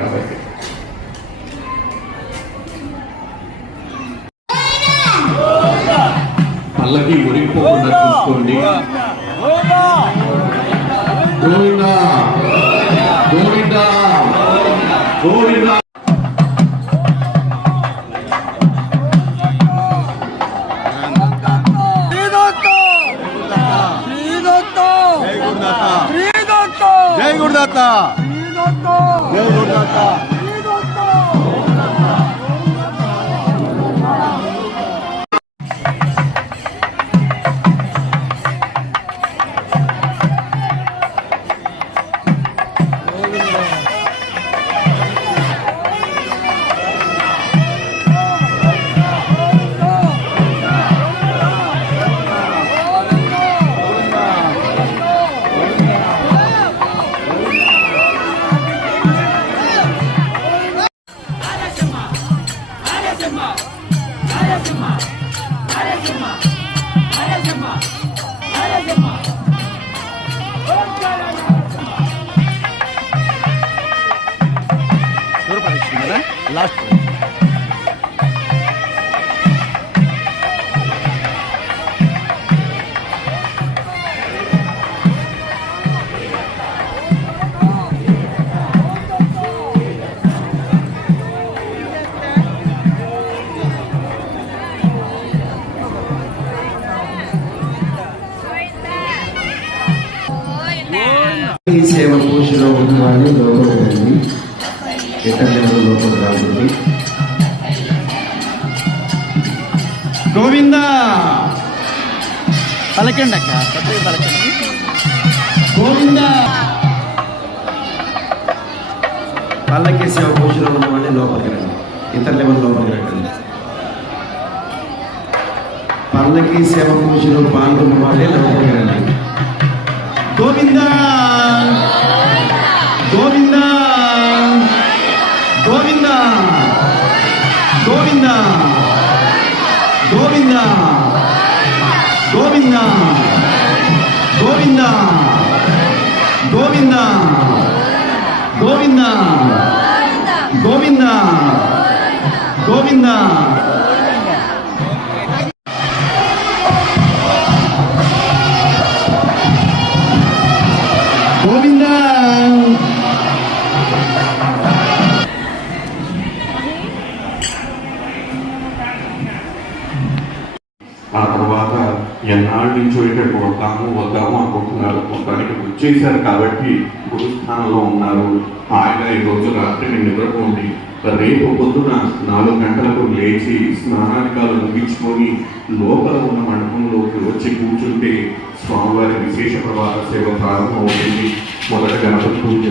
కాబట్టి పల్లకి మురిగిపోకుండా చూసుకోండి. గోవిందా గోవిందా గోవిందా. జై గురుదత్త, జై గురుదత్త. లాస్ట్ ఈ సేవ పూజలో ఉన్నవాడిని లోపడండి, ఇతరులు లోపల రాకండి. గోవిందా పలకండి అక్క, పలకండి. గోవిందా పల్లకి సేవ పూజలో ఉన్నవాడిని లోపలికి రండి, ఇతరులు ఎవరు లోపలికి రండి. పల్లకి సేవ పూజలో పాల్గొన్న వాళ్ళే లోపలికి రండి. గోవిందా గోవిందా గోవిందా గోవిందా గోవిందా గోవిందా గోవిందా గోవిందా గోవిందా గోవిందా గోవిందా. గోవిందా ఆ తర్వాత ఎన్నాళ్ళ నుంచో ఇక్కడికి వద్దాము అనుకుంటున్నారు. మొత్తానికి వచ్చేసారు కాబట్టి గురుస్థానంలో ఉన్నారు. ఆయన ఈరోజు రాత్రి నిద్రపోండి. రేపు పొద్దున 4 గంటలకు లేచి స్నానాధికాలు ముగించుకొని లోపల ఉన్న మండపంలోకి వచ్చి కూర్చుంటే స్వామివారి విశేష ప్రవాహ సేవ ప్రారంభమవుతుంది. మొదట గణపతి పూజ,